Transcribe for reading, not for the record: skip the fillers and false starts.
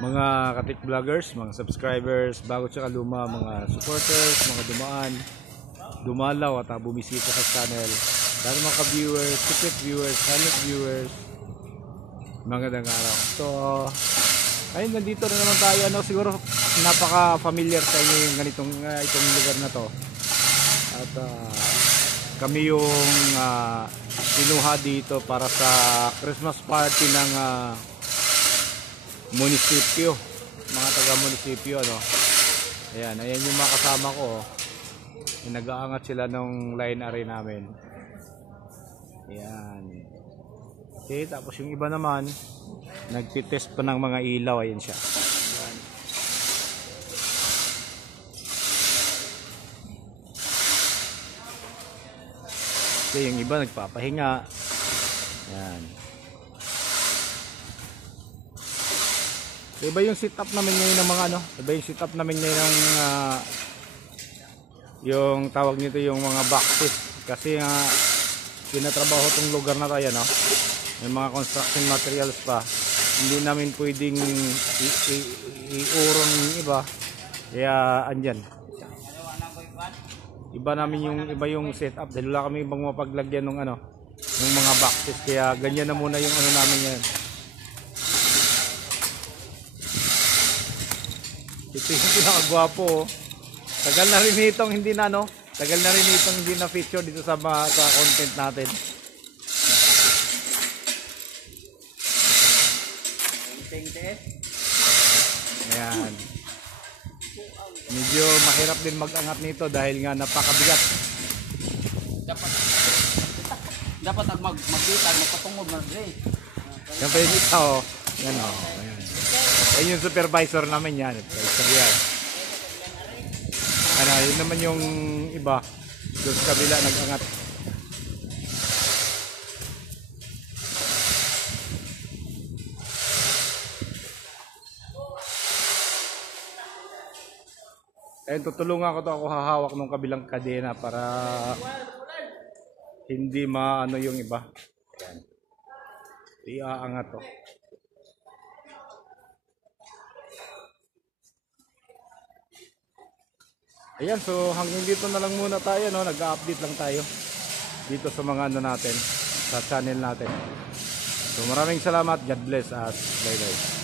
mga katik vloggers, mga subscribers, bago tsaka luma, mga supporters, mga dumalaw at bumisita sa channel, dahil mga ka-viewers, secret viewers, silent viewers, magandang araw. So ayun, nandito na naman tayo. Siguro napaka-familiar sa inyo yung ganitong itong lugar na to. At kami yung kinuha dito para sa Christmas party ng munisipyo, mga taga-munisipyo, ano. Ayan yung mga kasama ko. Nag-aangat sila ng line array namin. Ayan. Okay, tapos yung iba naman nagtitest pa ng mga ilaw. Ayan siya. Ayan. Okay, yung iba nagpapahinga. Ayan. So, iba yung setup namin ngayon ng mga iba yung setup namin ngayon ng yung tawag nito yung mga boxes, kasi pinatrabaho tong lugar na tayo, no? May mga construction materials pa, hindi namin pwedeng iurong yung iba, kaya andyan iba yung setup, dahil wala kami ibang mapaglagyan ng ng mga boxes, kaya ganyan na muna yung namin ngayon. Ito yung pinakagwapo, oh. Tagal na rin itong hindi na feature dito sa content natin. Ayan. Medyo mahirap din mag-angat nito dahil nga napakabigat. Dapat magpatungod na rin. Yan pa yung ito, oh. Yan, oh. Ayan. Yan yung supervisor namin, yan. Supervisor yan. Yun naman yung iba doon sa kabila nag-angat. Ayun, tutulungan ko to, ako hahawak ng kabilang kadena para hindi maano yung iba. Ayan. Iaangat to. Ayan, so hanggang dito na lang muna tayo, no? Nag-update lang tayo dito sa mga natin, sa channel natin. So maraming salamat, God bless at bye bye.